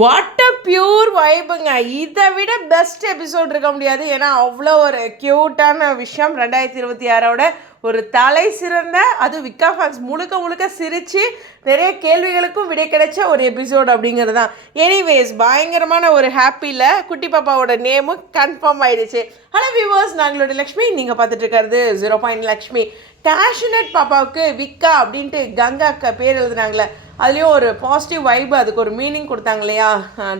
What a pure வைபுங்க இதை விட best episode இருக்க முடியாது. ஏன்னா அவ்வளோ ஒரு க்யூட்டான விஷயம். ரெண்டாயிரத்தி இருபத்தி ஆறோட ஒரு தலை சிறந்த அது விக்கா ஃபேன்ஸ் முழுக்க முழுக்க சிரித்து நிறைய கேள்விகளுக்கும் விடை கிடைச்ச ஒரு எபிசோட் அப்படிங்கிறது தான். எனிவேஸ் பயங்கரமான ஒரு ஹாப்பியில் குட்டி பாப்பாவோட நேமும் கன்ஃபார்ம் ஆயிடுச்சு. ஹலோ வியூவர்ஸ் நாங்களோட லக்ஷ்மி. நீங்கள் பார்த்துட்டு இருக்கிறது ஜீரோ பாயிண்ட் லக்ஷ்மி. டேஷனட் பாப்பாவுக்கு விக்கா அப்படின்ட்டு கங்கா பேர் எழுதுனாங்களே அதுலேயும் ஒரு பாசிட்டிவ் வைப் அதுக்கு ஒரு மீனிங் கொடுத்தாங்க இல்லையா?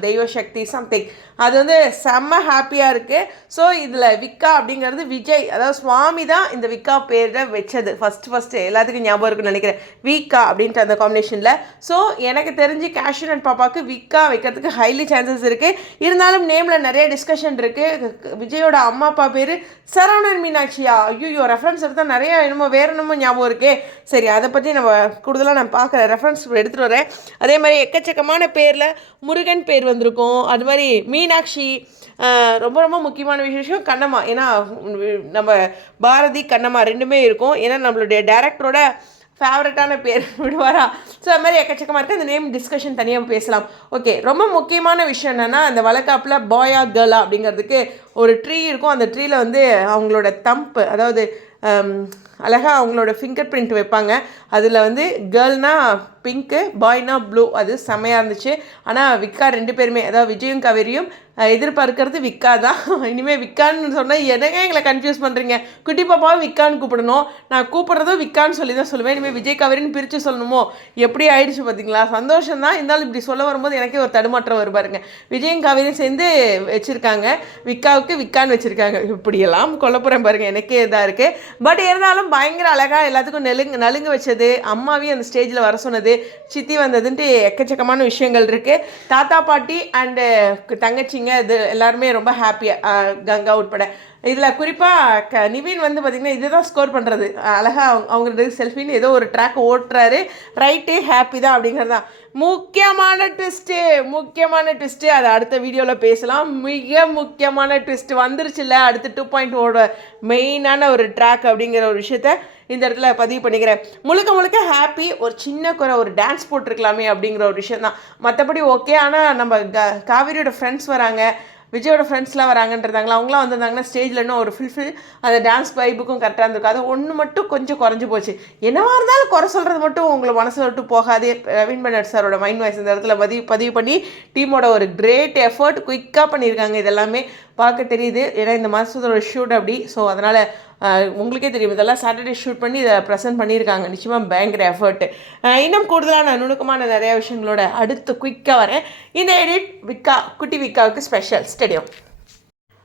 தெய்வ சக்தி சம்திங் அது வந்து செம்ம ஹாப்பியாக இருக்குது ஸோ இதில் விக்கா அப்படிங்கிறது விஜய். அதாவது சுவாமி தான் இந்த விக்கா பேரை வச்சது. ஃபஸ்ட்டு ஃபஸ்ட்டு எல்லாத்துக்கும் ஞாபகம் இருக்குன்னு நினைக்கிறேன். விக்கா அப்படின்ட்டு அந்த காம்பினேஷனில் ஸோ எனக்கு தெரிஞ்சு கேஷ்யூன் அண்ட் பாப்பாவுக்கு விக்கா வைக்கிறதுக்கு ஹைலி சான்சஸ் இருக்குது இருந்தாலும் நேமில் நிறைய டிஸ்கஷன் இருக்குது விஜயோட அம்மா அப்பா பேர் சரவணன் மீனாட்சியா? ஐயோ ரெஃபரன்ஸ் எடுத்தால் நிறைய என்னமோ வேற என்னமோ ஞாபகம் இருக்கே. சரி அதை பற்றி நம்ம கூடுதலாக நான் பார்க்குறேன். ரெஃபரன்ஸ் எடுத்துகிட்டு வரேன். அதே மாதிரி எக்கச்சக்கமான பேரில் முருகன் பேர் வந்திருக்கும். அது மாதிரி மீனாட்சி ரொம்ப ரொம்ப முக்கியமான விசேஷம் கண்ணம்மா. ஏன்னா நம்ம பாரதி கண்ணம்மா ரெண்டுமே இருக்கும். ஏன்னா நம்மளுடைய டேரக்டரோட ஃபேவரட்டான பேர் விடுவாரா? ஸோ அது மாதிரி எக்கச்சக்கமாக இருக்குது அந்த நேம் டிஸ்கஷன் தனியாக பேசலாம். ஓகே ரொம்ப முக்கியமான விஷயம் என்னென்னா அந்த வழக்காப்பில் பாயா கேர்ளா அப்படிங்கிறதுக்கு ஒரு ட்ரீ இருக்கும். அந்த ட்ரீயில் வந்து அவங்களோட தம்ப் அதாவது அழகாக அவங்களோட ஃபிங்கர் பிரிண்ட் வைப்பாங்க. அதில் வந்து கேர்ள்னால் பிங்க்கு பாய்னா ப்ளூ. அது செம்மையாக இருந்துச்சு. ஆனால் விக்கா ரெண்டு பேருமே அதாவது விஜயும் கவேரியும் எதிர்பார்க்கறது விக்கா தான். இனிமேல் விக்கான்னு சொன்னால் எனக்கே எங்களை கன்ஃபியூஸ் பண்ணுறீங்க குட்டி பாப்பாவும் விக்கான்னு கூப்பிடணும். நான் கூப்பிட்றதும் விக்கான்னு சொல்லி தான் சொல்லுவேன். இனிமேல் விஜய் கவரின்னு பிரித்து சொல்லணுமோ? எப்படி ஆயிடுச்சு பார்த்தீங்களா சந்தோஷம் தான். இருந்தாலும் இப்படி சொல்ல வரும்போது எனக்கே ஒரு தடுமாற்றம் வரும் பாருங்க. விஜயும் கவிரியும் சேர்ந்து வச்சுருக்காங்க. விக்காவுக்கு விக்கான்னு வச்சுருக்காங்க. இப்படியெல்லாம் கொல்லப்புறம் பாருங்கள் எனக்கே இதாக இருக்குது பட் இருந்தாலும் பயங்கர அழகாக எல்லாத்துக்கும் நெலுங்கு நலுங்கு வச்சது. அம்மாவையும் அந்த ஸ்டேஜில் வர சொன்னது. சித்தி வந்ததுன்ட்டு எக்கச்சக்கமான விஷயங்கள் இருக்குது தாத்தா பாட்டி அண்டு தங்கச்சிங்க இது எல்லாருமே ரொம்ப ஹாப்பியாக கங்கா உட்பட. இதில் குறிப்பாக க நிவின் வந்து பார்த்திங்கன்னா இதுதான் ஸ்கோர் பண்ணுறது அழகாக அவங்க அவங்களுக்கு செல்ஃபின்னு ஏதோ ஒரு ட்ராக் ஓட்டுறாரு. ரைட்டு ஹாப்பி தான் அப்படிங்கிறது தான் முக்கியமான ட்விஸ்ட்டு முக்கியமான ட்விஸ்ட்டு அதை அடுத்த வீடியோவில் பேசலாம். மிக முக்கியமான ட்விஸ்ட் வந்துருச்சுல்ல? அடுத்து டூ பாயிண்ட் ஓட மெயினான ஒரு ட்ராக் அப்படிங்கிற ஒரு விஷயத்த இந்த இடத்துல பதிவு பண்ணிக்கிறேன். முழுக்க முழுக்க ஹாப்பி ஒரு சின்ன குறை ஒரு டான்ஸ் போட்டிருக்கலாமே அப்படிங்கிற ஒரு விஷயம் தான் மற்றபடி ஓகே ஆனால் நம்ம க காவேரியோட ஃப்ரெண்ட்ஸ் வராங்க. விஜயோட ஃப்ரெண்ட்ஸ்லாம் வராங்கன்றதாங்களா? அவங்களாம் வந்திருந்தாங்கன்னா ஸ்டேஜில் இன்னும் ஒரு ஃபுல்ஃபில் அந்த டான்ஸ் வைப்புக்கும் கரெக்டாக இருந்திருக்கும். அது ஒன்று மட்டும் கொஞ்சம் குறைஞ்சி போச்சு. என்னவாக இருந்தாலும் குறை சொல்கிறது மட்டும் உங்களை மனசில் விட்டு போகாதே ரவீன் பன்னட் சாரோட மைண்ட் வாய்ஸ் இந்த இடத்துல பதிவு பதிவு பண்ணி டீமோட ஒரு கிரேட் எஃபர்ட் குயிக்காக பண்ணியிருக்காங்க. இதெல்லாமே பார்க்க தெரியுது. ஏன்னா இந்த மாதத்தோட ஷூட் அப்படி. ஸோ அதனால் உங்களுக்கே தெரியும் இதெல்லாம் சாட்டர்டே ஷூட் பண்ணி இதை ப்ரெசென்ட் பண்ணியிருக்காங்க. நிச்சயமாக பயங்கர எஃபர்ட் இன்னும் கூடுதலான நுணுக்கமான நிறைய விஷயங்களோட அடுத்து குயிக்காக வரேன். இந்த எடிட் விக்கா குட்டி விக்காவுக்கு ஸ்பெஷல் ஸ்டேடியம்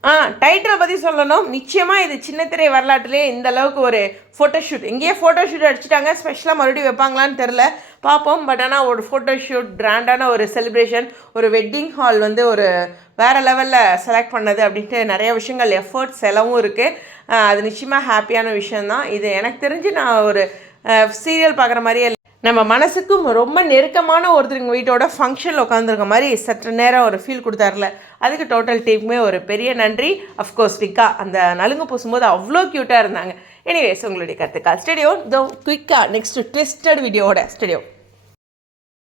ஆ டைட்டிலை பற்றி சொல்லணும். நிச்சயமாக இது சின்ன திரை வரலாற்றிலே இந்த அளவுக்கு ஒரு ஃபோட்டோஷூட் எங்கேயே ஃபோட்டோஷூட் அடிச்சிட்டாங்க. ஸ்பெஷலாக மறுபடியும் வைப்பாங்களான்னு தெரில பார்ப்போம். பட் ஆனால் ஒரு ஃபோட்டோஷூட் கிராண்டான ஒரு செலிப்ரேஷன் ஒரு வெட்டிங் ஹால் வந்து ஒரு வேறு லெவலில் செலக்ட் பண்ணது அப்படின்ட்டு நிறைய விஷயங்கள் எஃபர்ட் செலவும் இருக்குது அது நிச்சயமாக ஹாப்பியான விஷயந்தான் இது எனக்கு தெரிஞ்சு நான் ஒரு சீரியல் பார்க்குற மாதிரியே நம்ம மனசுக்கும் ரொம்ப நெருக்கமான ஒருத்தருங்க வீட்டோட ஃபங்க்ஷனில் உட்காந்துருக்க மாதிரி சற்று நேரம் ஒரு ஃபீல் கொடுத்தாருல. அதுக்கு டோட்டல் டீமுமே ஒரு பெரிய நன்றி. அஃப்கோர்ஸ் விக்கா அந்த நலுங்கு பூசும்போது அவ்வளோ க்யூட்டாக இருந்தாங்க. எனிவேஸ் உங்களுடைய கற்றுக்கா ஸ்டடியோ தோ குயிக்காக நெக்ஸ்ட் ட்விஸ்டட் வீடியோவோட ஸ்டடியோ